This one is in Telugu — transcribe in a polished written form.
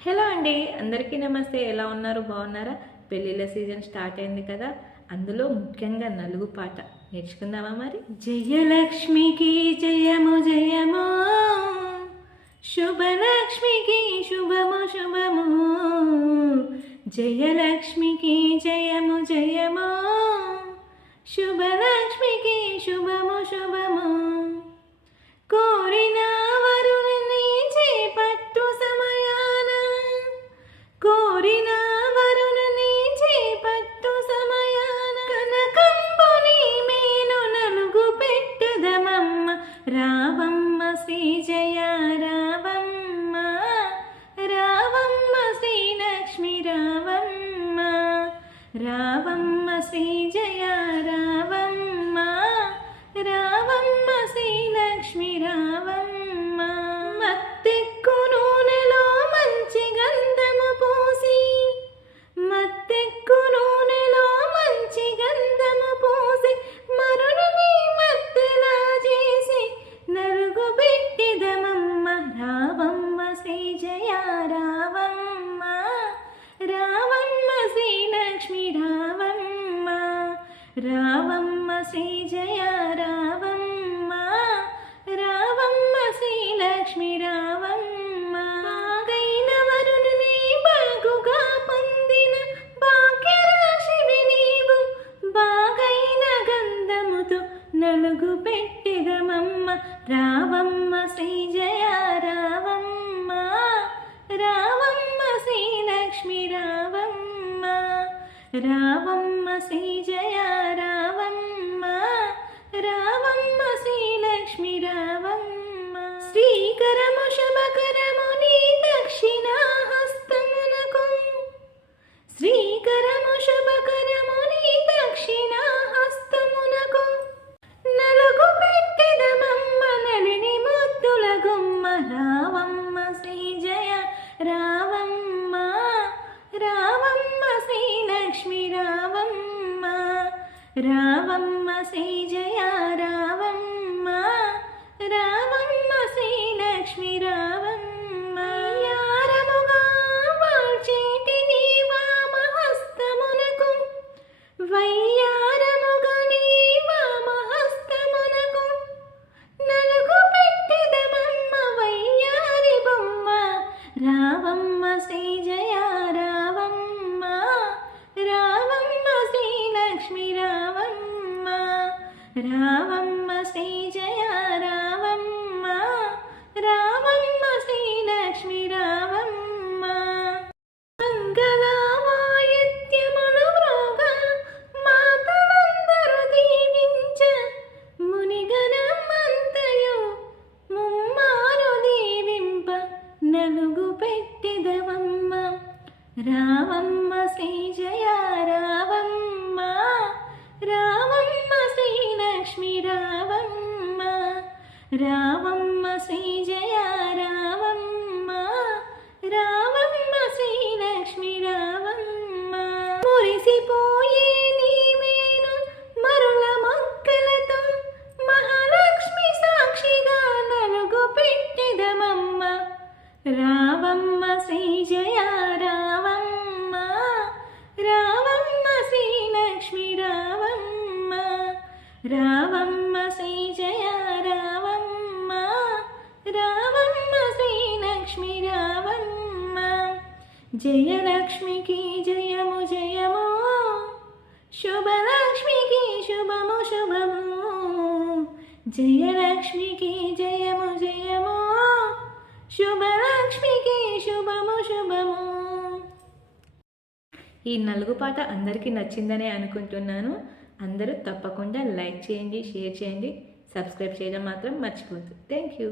హలో అండి, అందరికీ నమస్తే. ఎలా ఉన్నారు? బాగున్నారా? పెళ్ళిళ్ళ సీజన్ స్టార్ట్ అయింది కదా, అందులో ముఖ్యంగా నలుగు పాట నేర్చుకుందామా మరి? జయలక్ష్మికి జయము జయము, శుభలక్ష్మికి శుభము శుభము, జయలక్ష్మికి జయము జయము, శుభలక్ష్మికి శుభము శుభము. కోరిన వరుణ్ణి చేపట్టు సమయాన, కోరిన వరుణ్ణి చేపట్టు సమయాన, కనకంబుని మేను నలుగు పెట్టదమమ్మ. రావమ్మ శ్రీ జయ రావమ్మ, రావమ్మ శ్రీ లక్ష్మి రావమ్మ, రావమ్మ శ్రీ జయ రావమ్మ, రావమ్మ శ్రీ లక్ష్మి రావమ్మ. మత్తెక్కు నూనెలో మంచి గంధము పూసి, మత్తెక్కు నూనెలో మంచి గంధము పూసి, మరుని మత్తెలా చేసి నలుగు పెట్టిదమమ్మ. రావమ్మ శ్రీ జయ రావమ్మ, రావమ్మ శ్రీ లక్ష్మి రావమ్మ, రావమ్మ శ్రీ జయ రావమ్మ, రావమ్మ శ్రీ లక్ష్మి రావమ్మ. బాగైన వరుణుని బాగుగా పొందిన భాగ్యరాశివి నీవు, బాగైన గంధముతో నలుగు పెట్టిదమమ్మ. రావమ్మ శ్రీ జయ రావమ్మ, రావమ్మ శ్రీ లక్ష్మి రావమ్మ, రావమ్మ శ్రీ జయ రావమ్మ, రావమ్మ శ్రీ లక్ష్మి రావమ్మ. శ్రీకరము శుభకరము నీ దక్షిణ హస్తమునకు, శ్రీకరము శుభకరము నీ దక్షిణ హస్తమునకు, నలుగు పెట్టిదమమ్మ నలిని ముద్దుల గుమ్మ. రావమ్మ శ్రీ జయ రావమ్మ, రావమ్మ శ్రీ లక్ష్మి రావమ్మ, రావమ్మ శ్రీ జయ రావమ్మ, రావమ్మ శ్రీ లక్ష్మి రావమ్మ. యారముగా వాల్చేటి నీ వామహస్తమునకు, వయ్యారముగా నీ వామహస్తమునకు, నలుగు పెట్టిదమమ్మ వయ్యారి బొమ్మ. రావమ్మ శ్రీ జయ రావమ్మ, రావమ్మ శ్రీ లక్ష్మి రావమ్మ, రావమ్మ శ్రీ జయ రావమ్మ, రావమ్మ శ్రీ లక్ష్మి రావమ్మ. మంగళవాయిద్యములు మ్రోగ మాతలందరూ దీవించ, మునిగణమంతయు ముమ్మారు దీవింప నలుగు పెట్టిదవమ్మ. రావమ్మ శ్రీ జయ రావమ్మ, రావమ్మ శ్రీ లక్ష్మి రావమ్మ, రావమ్మ శ్రీ జయ రావమ్మ, రావమ్మ శ్రీ లక్ష్మి రావమ్మ. మురిసిపోయే నీ మేను మరుల మొక్కలతో, మహాలక్ష్మి సాక్షిగా నలుగు పెట్టిదమమ్మ. రావమ్మ శ్రీ జయ రావమ్మ, రావమ్మ శ్రీ లక్ష్మి రావమ్మ, రావమ్మ శ్రీ జయ రావమ్మ, రావమ్మ శ్రీ లక్ష్మి రావమ్మ. జయలక్ష్మికి జయము జయము, శుభలక్ష్మికి శుభము శుభము, జయలక్ష్మికి జయము జయము, శుభలక్ష్మికి శుభము శుభము. ఈ నలుగు పాట అందరికీ నచ్చిందనే అనుకుంటున్నాను. అందరూ తప్పకుండా లైక్ చేయండి, షేర్ చేయండి, సబ్స్క్రైబ్ చేయడం మాత్రం మర్చిపోద్దు. Thank you.